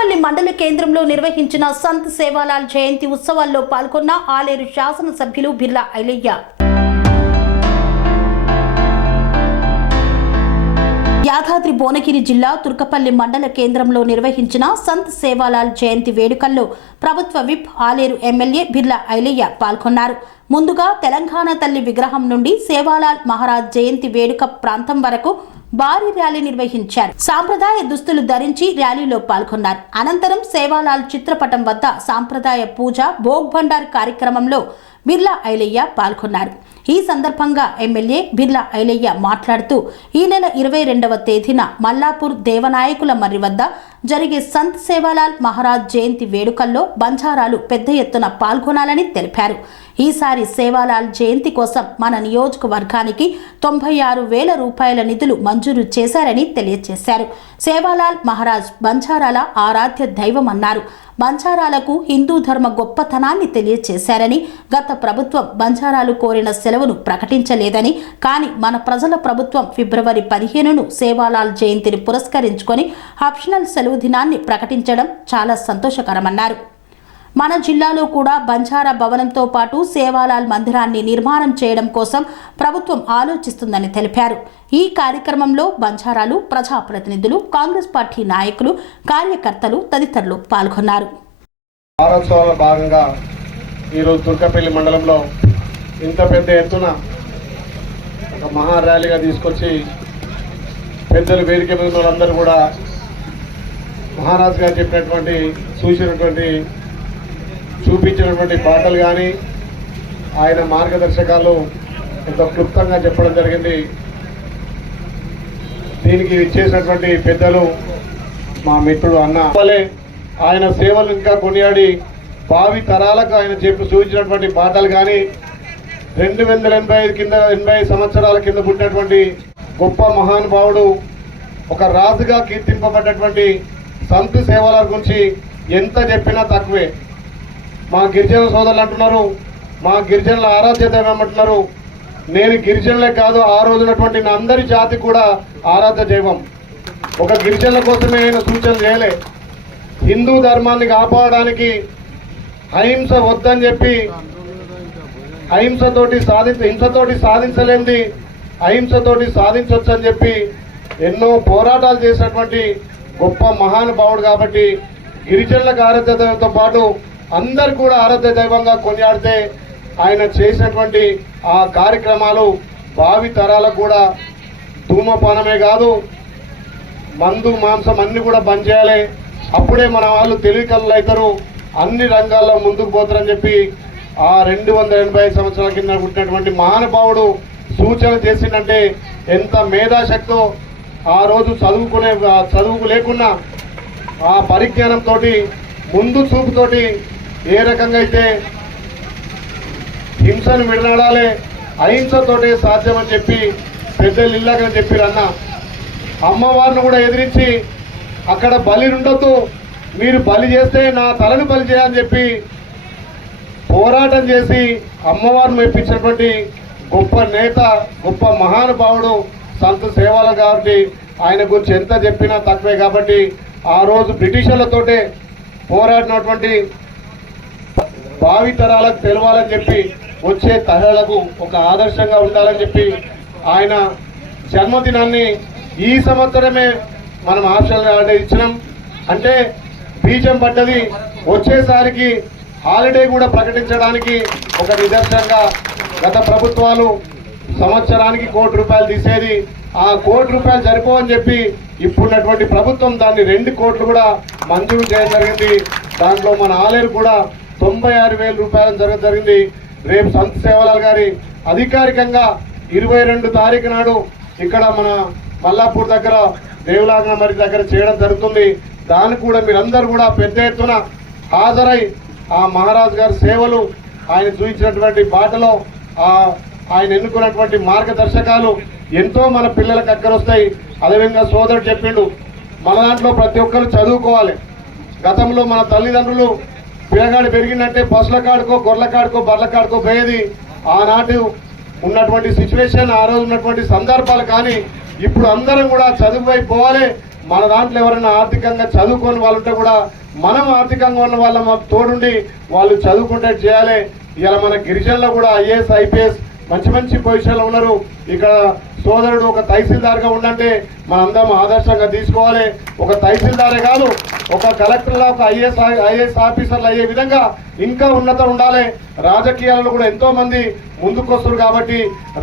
తుర్కపల్లి మండల కేంద్రంలో నిర్వహించిన సంత్ సేవాలాల్ జయంతి ఉత్సవాల్లో పాల్గొన్న ఆలేరు శాసనసభ్యులు బిర్లా ఐలయ్య. యాదాద్రి భువనగిరి జిల్లా తుర్కపల్లి మండల కేంద్రంలో నిర్వహించిన సంత్ సేవాలాల్ జయంతి వేడుకల్లో ప్రభుత్వ విప్ ఆలేరు ఎమ్మెల్యే బిర్లా ఐలయ్య పాల్గొన్నారు. ముందుగా తెలంగాణ తల్లి విగ్రహం నుండి సేవాలాల్ మహారాజ్ జయంతి వేడుక ప్రాంతం వరకు భారీ ర్యాలీ నిర్వహించారు. సాంప్రదాయ దుస్తులు ధరించి ర్యాలీలో పాల్గొన్నారు. అనంతరం సేవాలాల్ చిత్రపటం వద్ద సాంప్రదాయ పూజ భోగ్ భండార్ కార్యక్రమంలో బిర్లా ఐలయ్య పాల్గొన్నారు. ఈ సందర్భంగా ఎమ్మెల్యే బిర్లా ఐలయ్య మాట్లాడుతూ ఈ నెల 22వ తేదీన మల్లాపూర్ దేవనాయకుల మర్రి వద్ద జరిగే సంత్ సేవాలాల్ మహారాజ్ జయంతి వేడుకల్లో బంజారాలు పెద్ద ఎత్తున పాల్గొనాలని తెలిపారు. ఈసారి సేవాలాల్ జయంతి కోసం మన నియోజకవర్గానికి 96,000 రూపాయల నిధులు మంజూరు చేశారని తెలియజేశారు. సేవాలాల్ మహారాజ్ బంజారాల ఆరాధ్య దైవమన్నారు. బంజారాలకు హిందూ ధర్మ గొప్పతనాన్ని తెలియజేశారని, గత ప్రభుత్వం బంజారాలు కోరిన సెలవును ప్రకటించలేదని, కానీ మన ప్రజల ప్రభుత్వం ఫిబ్రవరి 15ను సేవాలాల్ జయంతిని పురస్కరించుకొని ఆప్షనల్ సెలవు దినాన్ని ప్రకటించడం చాలా సంతోషకరమన్నారు. మన జిల్లాలో కూడా బంజారా భవనంతో పాటు సేవాలాల్ మందిరాన్ని నిర్మాణం చేయడం కోసం ప్రభుత్వం ఆలోచిస్తుందని తెలిపారు. ఈ కార్యక్రమంలో బంజారాలు, ప్రజాప్రతినిధులు, కాంగ్రెస్ పార్టీ నాయకులు, కార్యకర్తలు తదితరులు పాల్గొన్నారు. వారోత్సవాల భాగంగా ఈరోజు తుర్కపల్లి మండలంలో ఇంత పెద్ద ఎత్తున ఒక మహా ర్యాలీగా తీసుకొచ్చి పెద్దలు వేదిక మీద వాళ్ళందరూ కూడా మహారాజ్ గారు చెప్పినటువంటి చూపించినటువంటి పాటలు కానీ ఆయన మార్గదర్శకాలు ఎంతో క్లుప్తంగా చెప్పడం జరిగింది. దీనికి ఇచ్చేసినటువంటి పెద్దలు మా మిత్రుడు అన్న ఆయన సేవలు ఇంకా కొనియాడి భావి తరాలకు ఆయన చూపించినటువంటి పాటలు కానీ 285 సంవత్సరాల కింద పుట్టినటువంటి గొప్ప మహానుభావుడు, ఒక రాజుగా కీర్తింపబడ్డటువంటి సంత్ సేవాలాల్ గురించి ఎంత చెప్పినా తక్కువే. మా గిరిజన సోదరులు అంటున్నారు, మా గిరిజనుల ఆరాధ్య దైవం అంటున్నారు. నేను గిరిజనులే కాదు, ఆ రోజునటువంటి నా అందరి జాతి కూడా ఆరాధ్య దైవం. ఒక గిరిజనుల కోసమే ఆయన సూచనలు చేయలే. హిందూ ధర్మాన్ని కాపాడడానికి అహింస వద్దని చెప్పి హింసతోటి సాధించలేంది అహింసతోటి సాధించవచ్చు అని చెప్పి ఎన్నో పోరాటాలు చేసినటువంటి గొప్ప మహానుభావుడు. కాబట్టి గిరిజనులకు ఆరాధ్య దైవంతో పాటు అందరు కూడా ఆరాధ్య దైవంగా కొనియాడితే ఆయన చేసినటువంటి ఆ కార్యక్రమాలు భావి తరాలకు కూడా ధూమపానమే కాదు, మందు మాంసం అన్ని కూడా బంద్ చేయాలి. అప్పుడే మన వాళ్ళు తెలివికళ్ళు అవుతారు, అన్ని రంగాల్లో ముందుకు పోతారని చెప్పి ఆ 285 సంవత్సరాల కింద పుట్టినటువంటి మహానుభావుడు సూచన చేసిందంటే ఎంత మేధాశక్తో, ఆ రోజు చదువుకు లేకున్నా ఆ పరిజ్ఞానంతో, ముందు చూపుతోటి ఏ రకంగా అయితే హింసను విడనాడాలి అహింసతోటే సాధ్యమని చెప్పి పెద్దలు ఇల్లాగని చెప్పిరన్న. అమ్మవారిని కూడా ఎదిరించి అక్కడ బలి ఉండొద్దు, మీరు బలి చేస్తే నా తలను బలి చేయాలని చెప్పి పోరాటం చేసి అమ్మవారిని మెప్పించినటువంటి గొప్ప నేత, గొప్ప మహానుభావుడు సంత్ సేవాలాల్ కాబట్టి ఆయన గురించి ఎంత చెప్పినా తక్కువే. కాబట్టి ఆ రోజు బ్రిటిషర్లతోటే పోరాడినటువంటి భావి తరాలకు తెలవాలని చెప్పి వచ్చే తరాలకు ఒక ఆదర్శంగా ఉండాలని చెప్పి ఆయన జన్మదినాన్ని ఈ సంవత్సరమే మనం ఆప్షనల్ ఇచ్చినాం. అంటే బీజం పడ్డది, వచ్చేసారికి హాలిడే కూడా ప్రకటించడానికి ఒక నిదర్శనంగా గత ప్రభుత్వాలు సంవత్సరానికి ₹1 కోటి తీసేది, ఆ ₹1 కోటి సరిపోవని చెప్పి ఇప్పుడున్నటువంటి ప్రభుత్వం దాన్ని 2 కోట్లు కూడా మంజూరు చేయడం జరిగింది. దాంట్లో మన ఆలేరు కూడా 96,000 రూపాయలు జరిగింది. రేపు సంత్ సేవాలాల్ గారి అధికారికంగా 22 తారీఖు నాడు ఇక్కడ మన మల్లాపూర్ దగ్గర దేవులాంగ మరి దగ్గర చేయడం జరుగుతుంది. దానికి కూడా మీరందరూ కూడా పెద్ద ఎత్తున హాజరై ఆ మహారాజ్ గారి సేవలు, ఆయన చూపించినటువంటి బాటలో ఆయన ఎన్నుకున్నటువంటి మార్గదర్శకాలు ఎంతో మన పిల్లలకు అక్కరొస్తాయి. అదేవిధంగా సోదరుడు చెప్పిండు, మన దాంట్లో ప్రతి ఒక్కరు చదువుకోవాలి. గతంలో మన తల్లిదండ్రులు పిల్లగాడు పెరిగిందంటే పశుల కాడుకో, గొర్రెల కాడుకో, బర్రెల కాడుకో పోయేది. ఆనాటి ఉన్నటువంటి సిచ్యువేషన్, ఆ రోజు ఉన్నటువంటి సందర్భాలు. కానీ ఇప్పుడు అందరం కూడా చదువు వైపు పోవాలి, మన దాంట్లో ఎవరైనా ఆర్థికంగా చదువుకొని వాళ్ళు ఉంటే కూడా మనం ఆర్థికంగా ఉన్న వాళ్ళ మాకు తోడుండి వాళ్ళు చదువుకుంటే చేయాలి. ఇలా మన గిరిజనుల్లో కూడా ఐఏఎస్ ఐపీఎస్ మంచి మంచి పొజిషన్లో ఉన్నారు. ఇక్కడ సోదరుడు ఒక తహసీల్దార్గా ఉండంటే మనందరం ఆదర్శంగా తీసుకోవాలి. ఒక తహసీల్దారే కాదు, ఒక కలెక్టర్లా ఒక ఐఏఎస్ ఆఫీసర్లు అయ్యే విధంగా ఇంకా ఉన్నత ఉండాలి. రాజకీయాలలో కూడా ఎంతో మంది ముందుకొస్తారు కాబట్టి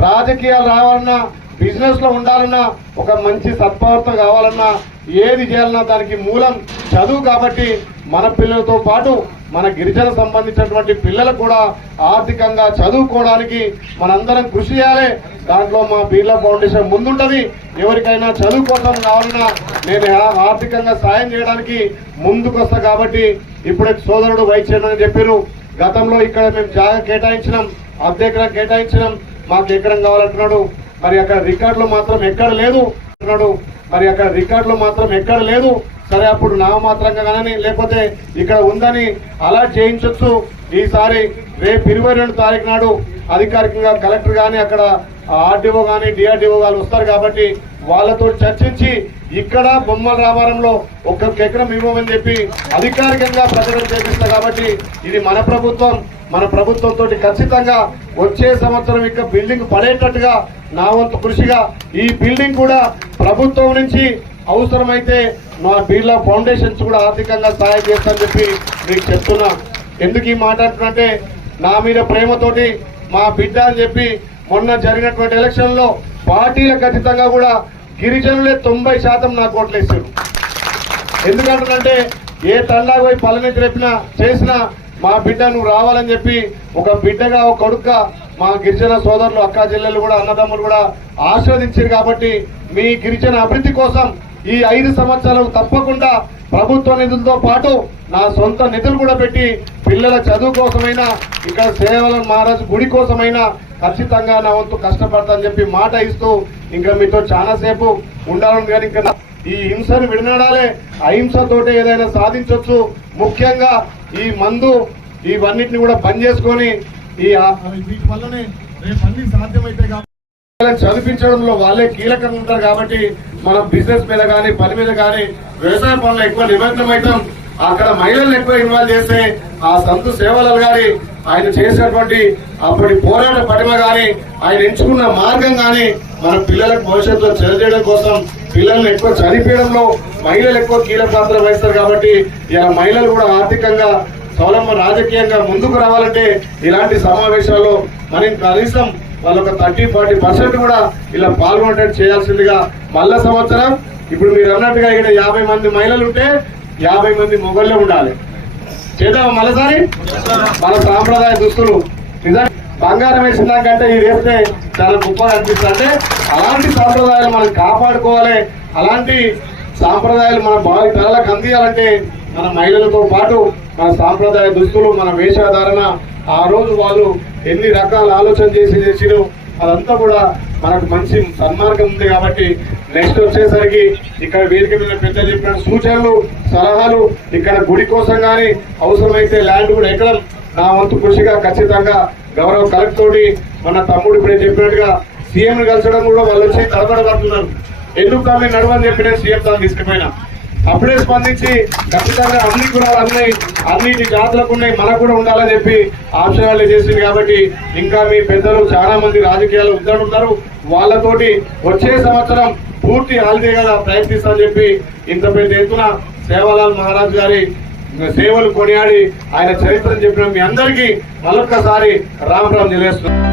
రాజకీయాలు రావాలన్నా, బిజినెస్ లో ఉండాలన్నా, ఒక మంచి సత్ప్రవర్తన కావాలన్నా, ఏది చేయాలన్నా దానికి మూలం చదువు. కాబట్టి మన పిల్లలతో పాటు మన గిరిజన సంబంధించినటువంటి పిల్లలకు కూడా ఆర్థికంగా చదువుకోవడానికి మనందరం కృషి చేయాలి. దాంట్లో మా బిర్లా ఫౌండేషన్ ముందుంటది. ఎవరికైనా చదువు కోసం కావాలన్నా నేను ఆర్థికంగా సాయం చేయడానికి ముందుకొస్తా. కాబట్టి ఇప్పుడే సోదరుడు వైస్ చైర్మన్ చెప్పారు, గతంలో ఇక్కడ మేము జాగా కేటాయించినాం, అద్దెకరం కేటాయించినాం, మాకు ఎకరం కావాలంటున్నాడు. మరి అక్కడ రికార్డులో మాత్రం ఎక్కడ లేదు అంటున్నాడు. మరి అక్కడ రికార్డులో మాత్రం ఎక్కడ లేదు. సరే, అప్పుడు నామమాత్రంగా కానీ లేకపోతే ఇక్కడ ఉందని అలాట్ చేయించవచ్చు. ఈసారి రేపు 22 తారీఖు నాడు అధికారికంగా కలెక్టర్ కానీ అక్కడ ఆర్డీఓ కానీ డిఆర్డీఓ వాళ్ళు వస్తారు కాబట్టి వాళ్ళతో చర్చించి ఇక్కడ బొమ్మల రామారంలో ఒక్కొక్క ఎకరం ఇవ్వమని చెప్పి అధికారికంగా ప్రకటన చేపిస్తారు. కాబట్టి ఇది మన ప్రభుత్వంతో ఖచ్చితంగా వచ్చే సంవత్సరం ఇక బిల్డింగ్ పడేటట్టుగా నా వంతు కృషిగా ఈ బిల్డింగ్ కూడా ప్రభుత్వం నుంచి అవసరమైతే మా బిర్లా ఫౌండేషన్స్ కూడా ఆర్థికంగా సహాయం చేస్తానని చెప్పి మీకు చెప్తున్నా. ఎందుకు ఈ మాట్లాడుతున్నంటే నా మీద ప్రేమతోటి మా బిడ్డ అని చెప్పి మొన్న జరిగినటువంటి ఎలక్షన్లో పార్టీలకు ఖచ్చితంగా కూడా గిరిజనులే 90% నాకు ఓట్లు వేసారు. ఎందుకంటే ఏ తండా పోయి పల్లెని రేపినా చేసినా మా బిడ్డ నువ్వు రావాలని చెప్పి ఒక బిడ్డగా ఒక కొడుకుగా మా గిరిజన సోదరులు అక్కా చెల్లెలు కూడా అన్నదమ్ములు కూడా ఆశీర్వదించారు. కాబట్టి మీ గిరిజన అభివృద్ధి కోసం ఈ 5 సంవత్సరాలు తప్పకుండా ప్రభుత్వ నిధులతో పాటు నా సొంత నిధులు కూడా పెట్టి పిల్లల చదువు కోసమైనా ఇక్కడ సేవల మహారాజు గుడి కోసమైనా ఖచ్చితంగా నా వంతు కష్టపడతానని చెప్పి మాట ఇస్తూ ఇంకా మీతో చాలాసేపు ఉండాలని కానీ ఇంకా ఈ హింసను విడనాడాలి. అహింసతోటే ఏదైనా సాధించవచ్చు. ముఖ్యంగా ఈ మందు ఇవన్నిటిని కూడా బంద్ చేసుకొని వీటి వల్లనే రేపు అన్ని సాధ్యమైతే చదివించడంలో వాళ్ళే కీలకంగా ఉంటారు. కాబట్టి మనం బిజినెస్ మీద కానీ పని మీద కానీ వ్యవసాయ పనులు ఎక్కువ నిమగ్నం అవుతాం. అక్కడ మహిళలు ఎక్కువ ఇన్వాల్వ్ చేస్తే ఆ సంతు సేవలాల్ గారి ఆయన చేసినటువంటి అప్పటి పోరాట పటిమ గాని ఆయన ఎంచుకున్న మార్గం గాని మన పిల్లలకు భవిష్యత్తులో చదివేయడం కోసం పిల్లల్ని ఎక్కువ చదివేయడంలో మహిళలు ఎక్కువ కీలక పాత్ర వహిస్తారు. కాబట్టి ఇలా మహిళలు కూడా ఆర్థికంగా స్వలంబ రాజకీయంగా ముందుకు రావాలంటే ఇలాంటి సమావేశాల్లో మనం కనీసం వాళ్ళొక 30-40% కూడా ఇలా పాల్గొనేటట్టు చేయాల్సిందిగా మళ్ళా సంవత్సరం ఇప్పుడు మీరు అన్నట్టుగా ఇక్కడ 50 మంది మహిళలు ఉంటే 50 మంది మొగళ్ళే ఉండాలి. చేద్దాం మరోసారి. మన సాంప్రదాయ దుస్తులు నిజంగా బంగారం వేసిన దానికంటే ఇది వేస్తే చాలా గొప్పగా అనిపిస్తుంది. అంటే అలాంటి సాంప్రదాయాలు మనం కాపాడుకోవాలి. అలాంటి సాంప్రదాయాలు మన భావి తరాలకు అందియాలంటే మన మహిళలతో పాటు మన సాంప్రదాయ దుస్తులు, మన వేషధారణ, ఆ రోజు వాళ్ళు ఎన్ని రకాల ఆలోచన చేసిరో అదంతా కూడా మనకు మంచి సన్మార్గం ఉంది. కాబట్టి నెక్స్ట్ వచ్చేసరికి ఇక్కడ వేదిక మీద పెద్ద చెప్పిన సూచనలు, సలహాలు, ఇక్కడ గుడి కోసం కానీ అవసరమైతే ల్యాండ్ కూడా ఎక్కడం నా వంతు కృషిగా ఖచ్చితంగా గౌరవ కలెక్టర్ తోటి మన తమ్ముడు ఇప్పుడే చెప్పినట్టుగా సీఎం కలిసడం కూడా వాళ్ళు వచ్చి తడబడబడుతున్నారు. ఎందుకు తమ్మి నడవని చెప్పి నేను సీఎం తాను తీసుకుపోయినా అప్పుడే స్పందించి ఖచ్చితంగా అన్ని కులాలు ఉన్నాయి, అన్నిటి జాతులకు ఉన్నాయి, మనకు కూడా ఉండాలని చెప్పి ఆప్షనాలు చేసింది. కాబట్టి ఇంకా మీ పెద్దలు చాలా మంది రాజకీయాలు ఉన్నారు, వాళ్ళతోటి వచ్చే సంవత్సరం పూర్తి హాలిడేగా ప్రయత్నిస్తామని చెప్పి ఇంత పెద్ద ఎత్తున సేవాలాల్ మహారాజ్ గారి సేవలు కొనియాడి ఆయన చరిత్రను చెప్పిన మీ అందరికీ మరొక్కసారి రామ్ రామ్ తెలియజేస్తున్నాను.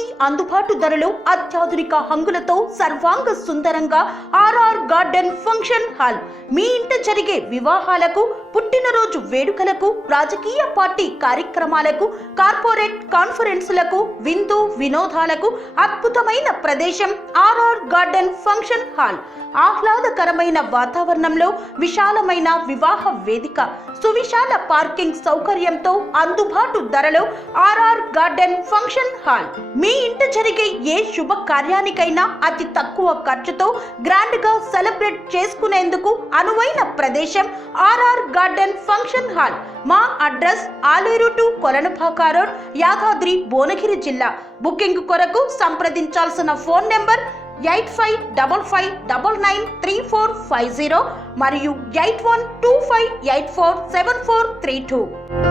అందరికీ అందుబాటు ధరలో అత్యాధునిక హంగులతో సర్వాంగ సుందరంగా ఆర్ఆర్ గార్డెన్ ఫంక్షన్ హాల్ మీ ఇంట జరిగే వివాహాలకు, పుట్టినరోజు వేడుకలకు, రాజకీయ పార్టీ కార్యక్రమాలకు, కార్పొరేట్ కాన్ఫరెన్సులకు, విందు వినోదాలకు అద్భుతమైన ప్రదేశం ఆర్ఆర్ గార్డెన్ ఫంక్షన్ హాల్. ఆహ్లాదకరమైన వాతావరణంలో విశాలమైన వివాహ వేదిక, సువిశాల పార్కింగ్ సౌకర్యంతో అందుబాటు ధరలో ఆర్ఆర్ గార్డెన్ ఫంక్షన్ హాల్. మీ ఇంట జరిగే ఏ శుభ కార్యానికైనా అతి తక్కువ ఖర్చుతో గ్రాండ్ గా సెలబ్రేట్ చేసుకునేందుకు అనువైన ప్రదేశం ఆర్ఆర్ గార్డెన్ ఫంక్షన్ హాల్. మా address Aleru to Kolanupaka road, Yadadri, Bhuvanagiri జిల్లా. బుకింగ్ కొరకు సంప్రదించాల్సిన ఫోన్ నెంబర్ 8555993450 మరియు 8125847432.